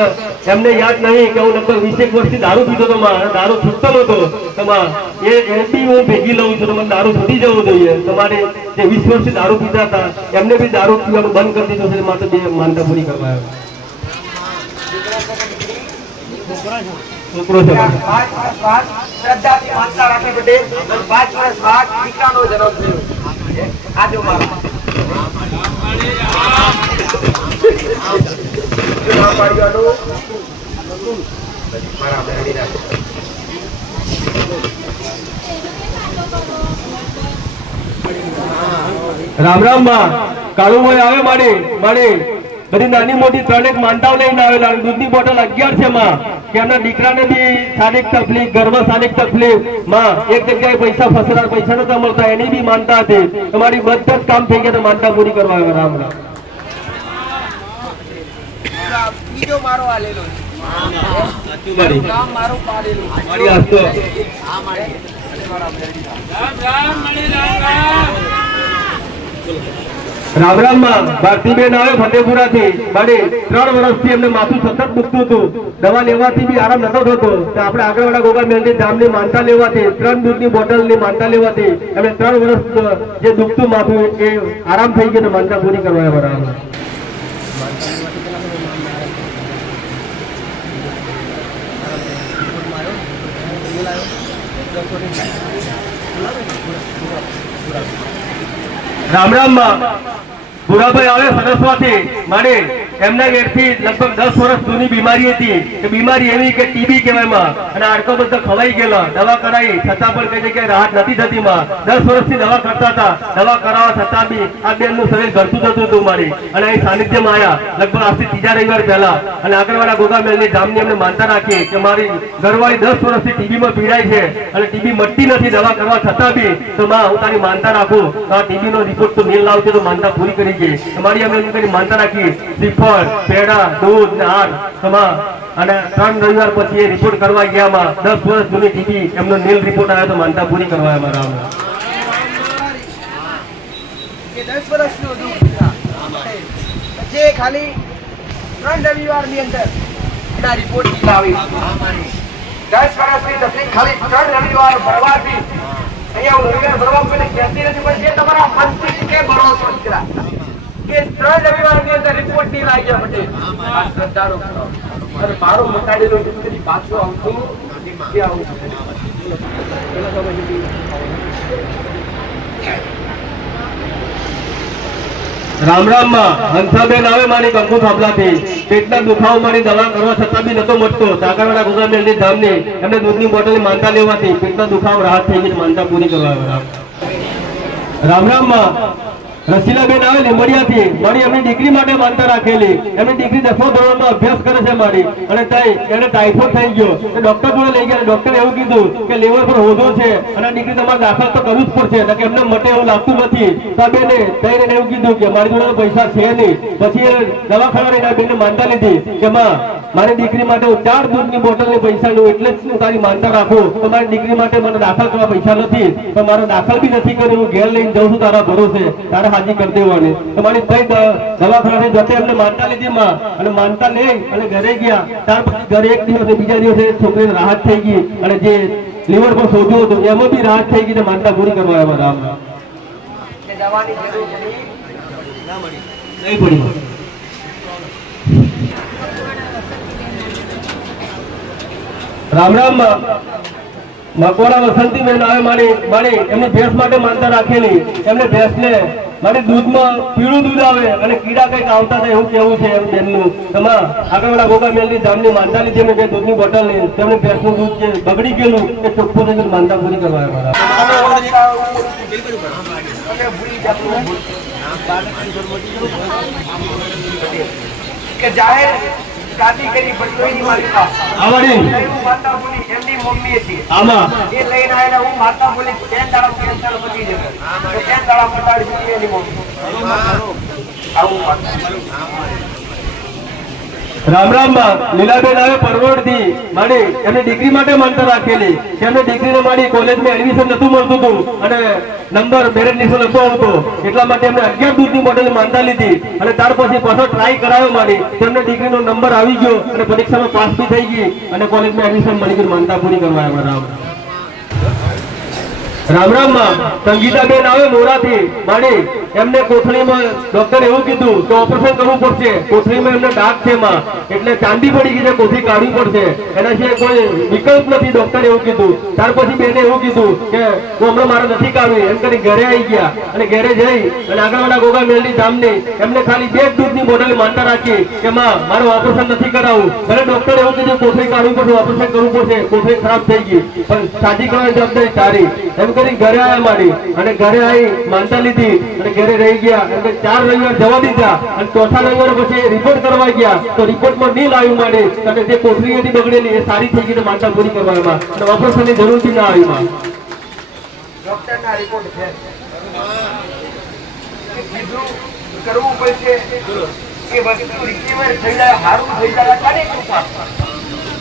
એમને યાદ નહીં કે હું લગભગ 20 વર્ષથી દારૂ પીતો હતો દારૂ છૂટતો નતો તો એ બી હું ભેગી લઉં છું તો મને દારૂ છૂટી જવું જોઈએ. તમારે જે 20 વર્ષથી દારૂ પીતા હતા એમને બી દારૂ પીવાનું બંધ કરી દીધું છે માત્ર બે માનતા પૂરી કરવા આવ્યા. છોકરો છે 5 વર્ષ બાદ શ્રદ્ધાથી માનતા રાખી પડે 5 વર્ષ બાદ દીકરાનો જન્મ થયો. આ જો મારા રામ રામ માં કાળુભાઈ આવે મારી બધી નાની મોટી 3 માનતાઓ લઈને આવેલા. દૂધની બોટલ 11 છે માં કે એમના દીકરાને બી શારીરિક તકલીફ ગર્ભ શારીરિક તકલીફ માં એક જગ્યાએ પૈસા ફસરા પૈસા નતા મળતા એની બી માનતા હતી. તમારી બધા જ કામ થઈ ગયા તો માનતા પૂરી કરવા આવ્યા. રામ રામ બીજો મારો આલેલો કામ મારું પાડેલું મારી આસ્તો રામ રામ મળી રામ રામ રામ રામ માં ભારતીબેન આવે ફતેપુરાથી મારી 3 વર્ષથી એમને માથું સતત દુખતું હતું, દવા લેવાથી બી આરામ નતો થતો. તો આપણે આગળવાળા ગોગા મેલની ધામની માનતા લેવાથી 3 દૂધની બોટલની માનતા લેવાથી એમને 3 વર્ષ જે દુખતું માથું એ આરામ થઈ ગયું, માનતા પૂરી કરવા બરાબર. રામ રામ માં ભુરાભાઈ આવે સરસ્વતી મારી એમના ઘેરથી લગભગ 10 વર્ષ જૂની બીમારી હતી. કે બીમારી એવી કે ટીબી કહેવાયમાં, અને હાડકો બધા ખવાઈ ગયેલા, દવા કરાવી છતાં પણ કઈ જગ્યાએ રાહત નથી થતી માં. 10 વર્ષથી દવા કરતા હતા, દવા કરાવવા છતાં બી આ બેનનું શરીર ઘટતું જતું હતું મારી. અને અહીં સાનિધ્યમાં આવ્યા લગભગ આજથી 3જા રવિવાર પહેલા, અને આગળવાળા ગોગા મેલની ધામની એમને માનતા રાખી કે મારી ઘરવાળી 10 વર્ષથી ટીબીમાં પીડાય છે અને ટીબી મટતી નથી દવા કરવા છતાં બી, તો માં હું તારી માનતા રાખું તો આ ટીબીનો રિપોર્ટ તો મેલ લાવશે તો માનતા પૂરી કરી ગઈ. તમારી અમે એમની માનતા રાખી, શ્રીફળ, પેડા, દૂધ ને હાર તમા, અને 3 રવિવાર પછી એ રિપોર્ટ કરવા ગયા માં 10 વર્ષ જૂની ટીબી એમનો નીલ રિપોર્ટ આવ્યો તો માનતા પૂરી કરવા અમારા. કે 10 વર્ષનો દુઃખ જે ખાલી 3 રવિવારની અંદર એના રિપોર્ટ લાવી 10 વર્ષની તકલીફ ખાલી 3 રવિવાર ભરવાથી અહીંયા હું રવિવાર ભરવા કોઈને કહેતી નથી, પણ જે તમારા મનથી કે ભરોસો દીકરા કે 3 રવિવારની અંદર રિપોર્ટ નહીં લાવી ગયા પટેલ આ શ્રદ્ધાનો કરો. અને મારો મટાડેલો જિંદગી પાછો આવતું કે આવું રામ રામ માં હંસાબેન આવે મારી કંકુ થાંભલાથી, પેટના દુખાવો મારી દવા કરવા છતાં બી નતો મટતો. આગળવાળા ગોગા મેલની ધામની એમને દૂધની બોટલની માનતા લેવાથી પેટના દુખાવો રાહત થઈ ગઈ, માનતા પૂરી કરવા. રામ રામ માં રસીલાબેન આવે લીંબડિયાથી મારી એમની દીકરી માટે માનતા રાખેલી. એમની દીકરી 10મા ધોરણમાં અભ્યાસ કરે છે મારી, અને એને ટાઇફોઇડ થઈ ગયો. ડોક્ટર જોડે લઈ ગયા, ડોક્ટરે એવું કીધું કે લીવર પર હોધો છે અને દીકરી તમારે દાખલ તો કરવું જ પડશે, કે એમને મટે એવું લાગતું નથી. બેને તઈને એવું કીધું કે મારી જોડે પૈસા છે નહીં. પછી એ દવાખાના બેને માનતા લીધી કે માં મારી દીકરી માટે 4 દૂધની બોટલની પૈસા લઉં, એટલે જ હું તારી માનતા રાખું. તો મારી દીકરી માટે મને દાખલ કરવા પૈસા નથી, પણ મારે દાખલ બી નથી કરી, હું ઘેર લઈને જઉં છું તારા ભરોસે, તારા હાજી કરી દેવાની. તમારી ભાઈ દવાખાને જતે એમને માનતા લીધી માં, અને માનતા લઈ અને ઘરે ગયા. ત્યાર પછી ઘરે એક દિવસ બીજા દિવસે છોકરીને રાહત થઈ ગઈ, અને જે લીવર પર સોજું હતું એમાં બી રાહત થઈ ગઈ, માનતા પૂરી કરવા આવ્યા. રામ દવાની જરૂર નહીં પડી. રામ રામ મકવાડા વસંતીબેન આવે મારી એમની ભેંસ માટે માનતા રાખેલી. એમને ભેંસને મારી દૂધમાં પીળું દૂધ આવે અને કીડા કઈક આવતા હતા એવું કેવું છે એમ બેનનું. તમા આગળવાળા ગોગા મેલની ધામની માનતા લીધી એમને 2 દૂધની બોટલ ની, તેમને ભેંસનું દૂધ જે બગડી ગયેલું એ ચોખ્ખું થઈને માનતા પૂરી કરવા કે જાહેર ગાદી કરી પટોઈની માલિકા આવડી માતા બોલી એમની મમ્મી હતી આમાં એ લઈને આવેલા. હું માતા બોલી 10 દાડા કેન્સર પતી જશે, તો 10 દાડા પતાડી દીધી એની મમ્મી. આવું રામ રામ માં લીલાબેન આવે પરવડ થી મારી એમની દીકરી માટે માનતા રાખેલી. એમને દીકરીને મારી કોલેજમાં એડમિશન નતું મળતું હતું અને નંબર મેરિટ લિસ્ટ નતો આવતો, એટલા માટે એમને 11 દૂધની બોટલ માનતા લીધી. અને ત્યાર પછી પાછો ટ્રાય કરાયો મારી, તેમને દીકરીનો નંબર આવી ગયો અને પરીક્ષામાં પાસ બી થઈ ગઈ અને કોલેજમાં એડમિશન મળી ગયું. માનતા પૂરી કરવા આવ્યા. રામ રામ માં સંગીતાબેન આવે મોરાથી મારી એમને કોથળીમાં ડોક્ટર એવું કીધું કે ઓપરેશન કરવું પડશે, કોથળીમાં એમને ડાઘ છે માં, એટલે ચાંદી પડી ગઈ છે, કોથળી કાઢવી પડશે, એના સિવાય કોઈ વિકલ્પ નથી, ડોક્ટરે એવું કીધું. ત્યાર પછી બેને એવું કીધું કે હું હમણાં મારે નથી કાઢવી, એમ કરી ઘરે આવી ગયા. અને ઘરે જઈ અને આગળવાળા ગોગા મેલની ધામની એમને ખાલી 2 દૂધની બોટલ માનતા રાખી કે માં મારે ઓપરેશન નથી કરાવવું. ભલે ડોક્ટરે એવું કીધું કોથળી કાઢવી પડશે, ઓપરેશન કરવું પડશે, કોથળી ખરાબ થઈ ગઈ, પણ સાજી કરવાની જવાબદારી તારી. એમ કરી ઘરે આવ્યા મારી, અને ઘરે આવી માનતા લીધી અને ઘરે રહી ગયા. એમ 4 રવિવાર જવા દીધા અને 4થા રવિવાર પછી રિપોર્ટ કરવા ગયા તો રિપોર્ટમાં નીલ આવ્યું મારી, અને જે કોથળી હતી બગડેલી એ સારી થઈ ગઈ, માનતા પૂરી કરવામાં અને ઓપરેશનની જરૂર બી ના આવી. ડોક્ટરના રિપોર્ટ છે કીધું કરવું પડશે કે વસ્તુ રિકવર થઈ જાય, સારું થઈ જાય. કાની કૃપા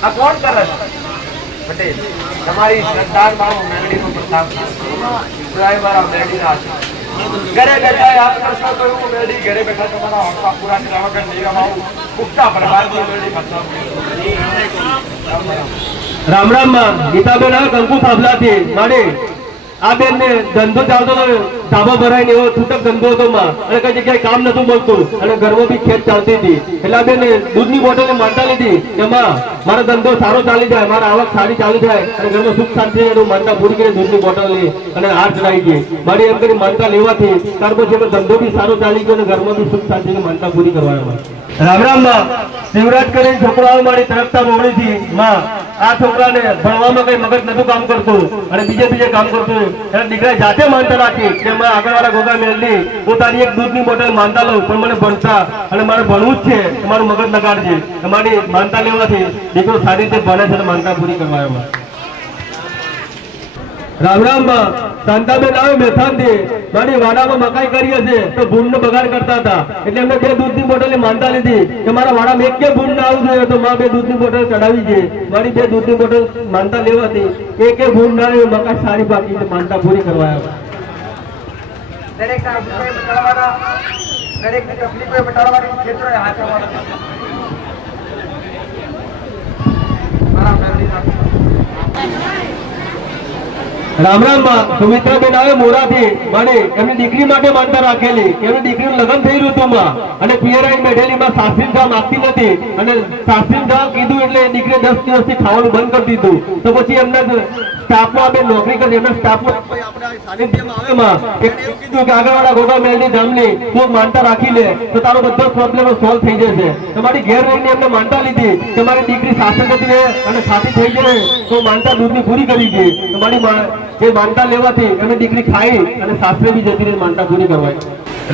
આ કોણ કરે છે? પટેલ તમારી શ્રદ્ધા મારો મેળડીનો પ્રતાપ છે, મારા મેળડીના છે. ઘરે બેઠા યાદ કરશો તો હું મેળી ઘરે બેઠા તમારા હપ્તા પૂરા કર્યા વગર નહીં રમાવું પુખ્તા બરબાદી મેળી કરશો રામ રામ માં ગીતાબેન આવે કંકુ થાંભલાથી માડી આ બેન ને ધંધો ચાલતો હતો ધાબા ભરાય ને એવો છૂટક ધંધો હતો માં અને કઈ જગ્યાએ કામ નતું મળતું અને ઘરમાં બી ખેત ચાલતી હતી એટલે આ બેન દૂધની બોટલ માનતા લીધી કે માં મારો ધંધો સારો ચાલી જાય મારા આવક સારી ચાલી જાય અને ઘરમાં સુખ શાંતિ એનું માનતા પૂરી કરી દૂધની બોટલ લી અને હાર ચડાવી ગઈ મારી એમ કરી માનતા લેવાથી ત્યાર પછી એનો ધંધો બી સારો ચાલી ગયો અને ઘરમાં બી સુખ શાંતિ માનતા પૂરી કરવાના રામ રામ માં શિવરાજ કરીને છોકરો આવે મારી તરફતા મોવડી થી માં આ છોકરાને ભણવામાં કઈ મગજ નતું કામ કરતું અને બીજે કામ કરતું એટલે દીકરાએ જાતે માનતા રાખી કે મેં આગળવાળા ગોગા મેલની પોતાની એક દૂધની બોટલ માનતા લઉં પણ મને ભણતા અને મારે ભણવું જ છે તમારું મગજ નગાડજે તમારી માનતા લેવાથી દીકરો સારી રીતે ભણે છે અને માનતા પૂરી કરવા આવ્યો રામ રામ માં શાંતાબેન આવે મેથાનથી મારી વાડામાં મકાઈ કરી હશે તો ભૂંડનો બગાડ કરતા હતા એટલે એમને 2 દૂધની બોટલ માનતા લીધી કે મારા વાડામાં એક કે ભૂંડ ના આવવું જોઈએ તો માં 2 દૂધની બોટલ ચડાવી છે મારી 2 દૂધની બોટલ માનતા લેવાથી એક ભૂંડ ના આવ્યું મકાઈ સારી બાકી માનતા પૂરી કરવા આવ્યા દરેકના અભિપ્રાય બતાડવાના દરેકની તકલીફો બતાડવાની ક્ષેત્રોએ હાથ આવવાના મારા મેળવીના રામ રામ માં સુમિત્રાબેન આવે મોરાથી મને એમની દીકરી માટે માનતા રાખેલી કે એમની દીકરીનું લગ્ન થઈ રહ્યું હતું માં અને પિયરાઈ બેઠેલી માં સાસરી જા માંગતી નથી અને સાસરી જા કીધું એટલે એ દીકરીએ 10 દિવસથી ખાવાનું બંધ કરી દીધું તો પછી એમના સ્ટાફમાં આપણે નોકરી કરી એમના સ્ટાફમાં સાનિધ્યમાં આવે માં એને એવું કીધું કે આગળવાળા ગોગા મેલની ધામની તું માનતા રાખી લે તો તારો બધો પ્રોબ્લેમ સોલ્વ થઈ જશે તમારી ઘેર રહીને એમને માનતા લીધી કે મારી દીકરી સાસરે જતી રહે અને સાથી થઈ જાય તો માનતા દૂધની પૂરી કરી ગઈ તમારી એ માનતા લેવાથી એમની દીકરી ખાઈ અને સાસરે બી જતી રહી માનતા પૂરી કરવાય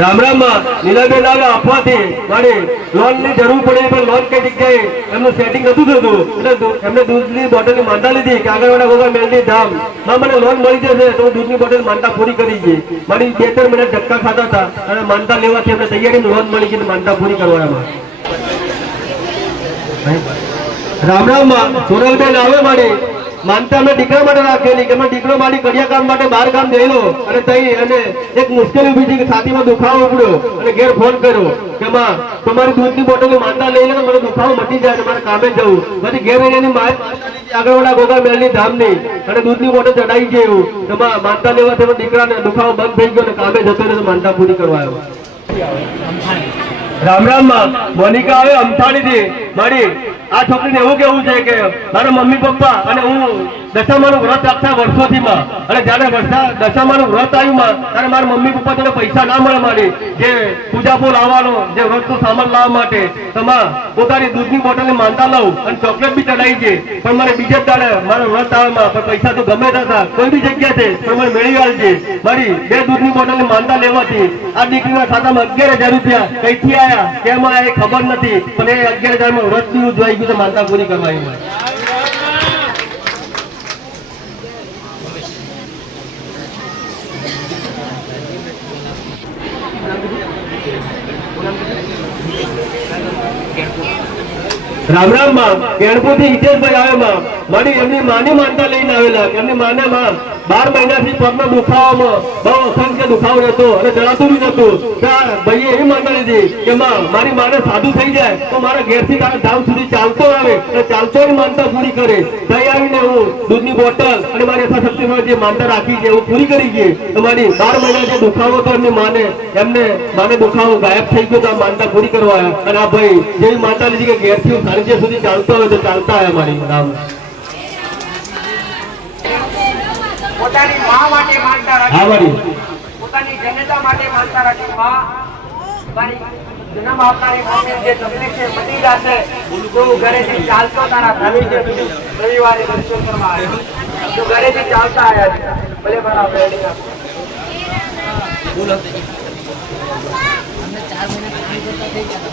રામ રામ માં નીલાબેન આવે આપવાથી મારે લોન ની જરૂર પડે પણ લોન કઈ જગ્યાએ એમનું સેટિંગ નતું થતું એટલે એમને દૂધની બોટલની માનતા લીધી કે આગળવાળા ગોગા મેલની ધામ માં મને લોન મળી જશે તો હું દૂધની બોટલ માનતા પૂરી કરી ગઈ મારી 2-3 મહિના ધક્કા ખાતા હતા અને માનતા લેવાથી એમને તૈયારી લોન મળી ગઈ માનતા પૂરી કરવામાં રામ રામ માં સોનલબેન આવે મારી માનતા અમે દીકરા માટે રાખેલી કે દીકરો મારી કડિયા કામ માટે બહાર ગામ ગયેલો અને તઈ અને એક મુશ્કેલી ઉભી થઈ કે છાતીમાં દુખાવો ઉપડ્યો અને ઘેર ફોન કર્યો કે માં તમારી દૂધની બોટલ માનતા લઈ લે તો મને દુખાવો મટી જાય મારે કામે જવું પછી ઘેર એની આગળવાળા ગોગા મેલની ધામની અને દૂધની બોટલ ચડાવી ગઈ એવું તો માનતા લેવાથી દીકરાને દુખાવો બંધ થઈ ગયો અને કામે જતો રહ્યો માનતા પૂરી કરવા આવ્યો રામ રામ માં મોનિકા આવે અમથાણી થી મારી આ છોકરીને એવું કેવું છે કે મારા મમ્મી પપ્પા અને હું દશામાનું વ્રત રાખતા વર્ષોથી માં અને જયારે દશામાનું વ્રત આવ્યું માં ત્યારે મારા મમ્મી પપ્પા જોડે પૈસા ના મળે મારી જે પૂજાપો લાવવાનો જે વ્રતનું સામાન લાવવા માટે તો માં પોતાની દૂધની બોટલની માનતા લઉં અને ચોકલેટ બી ચડાવી છે પણ મારે બીજે દાડે મારો વ્રત આવે માં પણ પૈસા તો ગમે હતા કોઈ બી જગ્યા છે પણ મને મેળવી આવજે મારી 2 દૂધની બોટલની માનતા લેવાથી આ દીકરીના ખાતામાં 11,000 રૂપિયા કઈથી આવ્યા કેમ આવ્યા એ ખબર નથી પણ એ 11,000 માં વ્રત જેવું જોઈ ગયું તો માનતા પૂરી કરવા આવી રામ રામ માં કેણપુર થી હિતેશભાઈ આવે માં મારી એમની માની માનતા લઈને આવેલા એમની માને માં 12 મહિનાથી પગનો દુખાવામાં બહુ અસંખ્ય દુખાવો રહેતો અને જણાતું બી નતું ભાઈએ એવી માનતા લીધી કે માં મારી માને સાદું થઈ જાય તો મારા ઘેરથી તારા ધામ સુધી ચાલતો આવે અને ચાલતો માનતા પૂરી કરે તઈ આવીને હું દૂધની બોટલ અને મારી યથાશક્તિમાં જે માનતા રાખી છે હું પૂરી કરી ગઈ તો મારી 12 મહિના જે દુખાવો હતો એમની માને દુખાવો ગાયબ થઈ ગયો તો આ માનતા પૂરી કરવા આવ્યા અને આ ભાઈ જેવી માનતા લીધી કે ઘેરથી હું સાનિધ્ય સુધી ચાલતો આવે તો ચાલતા આવ્યા મારી રામ પોતાની માં માટે માનતા હા રાખી મારી પોતાની જનતા માટે માનતા રાખી માં તારી જન્મ આપનારી માને જે તકલીફ છે મટી જશે તું ઘરેથી ચાલતો તારા સાનિધ્ય સુધી રવિવારે દર્શન કરવા આવ્યો તું ઘરેથી ચાલતા આવ્યા છે ભલે બરાબર રેડી આપ બોલો અમને 4 મહિના કામ કરતા થઈ ગયા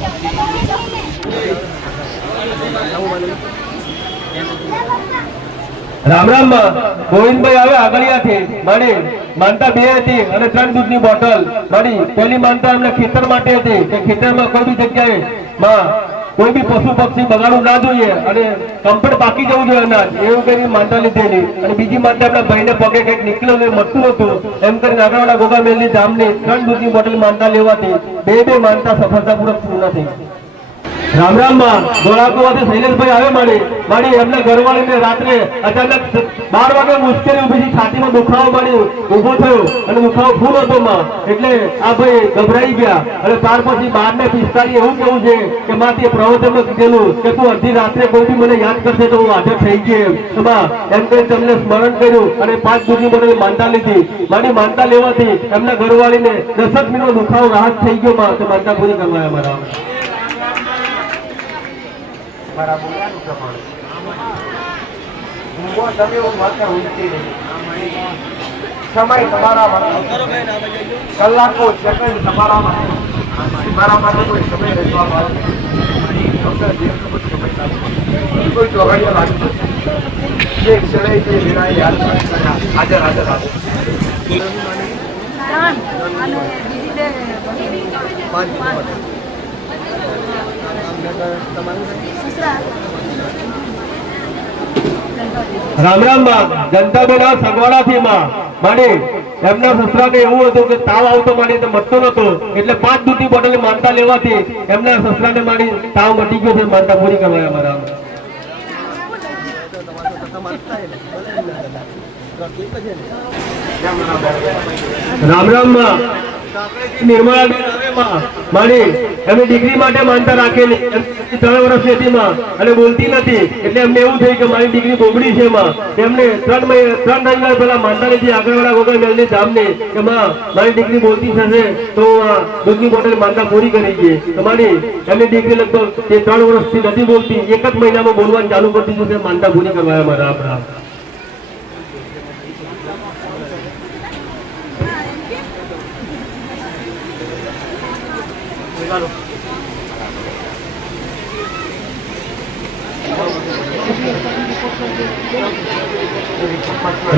રામ રામ માં ગોવિંદભાઈ આવે આગળિયાથી મારી માનતા 2 હતી અને 3 દૂધની બોટલ મારી પહેલી માનતા એમને ખેતર માટે હતી કે ખેતરમાં કોઈ બી જગ્યાએ માં કોઈ બી પશુ પક્ષી બગાડવું ના જોઈએ અને કમ્પ્લીટ બાકી જવું જોઈએ અનાજ એવું કરીને માનતા લીધેલી. અને બીજી માનતા આપણા ભાઈને પગે કંઈક નીકળ્યું ને મળતું નતું એમ કરીને આગળવાળા ગોગા મેલની ધામની 3 દૂધની બોટલ માનતા લેવાથી બે માનતા સફળતાપૂર્વક પૂર્ણ થઈ. રામ રામ માં ધોળાકુવાથી શૈલેષભાઈ આવે મારી એમના ઘરવાળીને રાત્રે અચાનક 12 વાગે મુશ્કેલી ઉભી થઈ, છાતીમાં દુખાવો મળી ઊભો થયો અને દુખાવો ફૂલ હતો માં. એટલે આ ભાઈ ગભરાઈ ગયા અને ત્યાર પછી 12:45 એવું કેવું છે કે માં તે પ્રવચનમાં કીધેલું કે તું અડધી રાત્રે કોઈ બી મને યાદ કરશે તો હું હાજર થઈ ગઈ એમ કરીને તમને સ્મરણ કર્યું અને 5 દૂધની બોટલ માનતા લીધી. મારી માનતા લેવાથી એમના ઘરવાળીને 10 મિનિટનો દુખાવો રાહત થઈ ગયો માં. તો માનતા પૂરી કરવા અમારા મારા બોલ્યાનું પ્રમાણે ઊંઘો તમે એવું માત્ર ઊંઘતી નહીં. સમય તમારા માટે, કલાકો સેકન્ડ તમારા માટે, મારા માટે કોઈ સમય રહેવા વાળો કોઈ ચોઘડિયા લાગતું જે ક્ષણે જે વિનાય યાદ હાજર હાજર હાજર રામ રામ માં જનતાબેન સગવાડાથી માં માડી એમના સસરાને એવું હતું કે તાવ આવતો માડી તો મટતો નતો એટલે 5 દૂધની બોટલ માનતા લેવાથી એમના સસરાને માડી તાવ મટી ગયો છે. માનતા પૂરી કરવા અમારા રામ રામ માં નિર્મળાબેન આવે માં માડી એમની દીકરી માટે માનતા રાખેલી 3 વર્ષની હતી માં અને બોલતી નથી એટલે એમને એવું થયું કે મારી દીકરી બોબડી છે માં. એમને 3 રવિવાર પહેલા માનતા લીધી આગળવાળા ગોગા મેલની ધામની કે માં મારી દીકરી બોલતી થશે તો આ દૂધની બોટલ માનતા પૂરી કરી છે. તમારી એમની દીકરી લગભગ 3 વર્ષથી નથી બોલતી, 1 જ મહિનામાં બોલવાનું ચાલુ કરી દીધું છે. માનતા પૂરી કરવા અમારા આપણા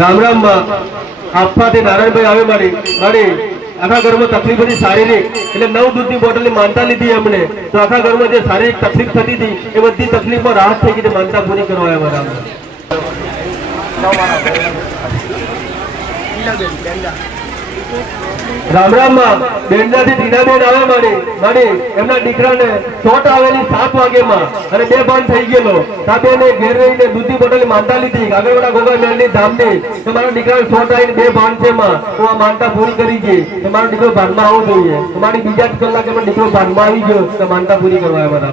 રામ રામ માં આપવાથી નારાયણભાઈ આવે મારી આખા ઘરમાં તકલીફ હતી શારીરિક એટલે 9 દૂધની બોટલની માનતા લીધી એમને. તો આખા ઘરમાં જે શારીરિક તકલીફ થતી હતી એ બધી તકલીફમાં રાહત થઈ ગઈ. માનતા પૂરી કરવા આવ્યા રામ રામ માં બેંડાથી ટીનાબેન આવે મારી એમના દીકરાને શોટ આવેલી 7 વાગે માં અને 2 બાણ થઈ ગયેલો. સાબેને ઘેર રહીને દૂધની બોટલ માનતા લીધી આગળવાળા ગોગા મેલની ધામની કે મારા દીકરાને શોટ આવીને 2 બાણ છે માં. તો આ માનતા પૂરી કરી છે કે મારો દીકરો ભાનમાં આવવો જોઈએ. તમારી બીજા જ કલાકે દીકરો ભાનમાં આવી ગયો તો માનતા પૂરી કરવા આવ્યા.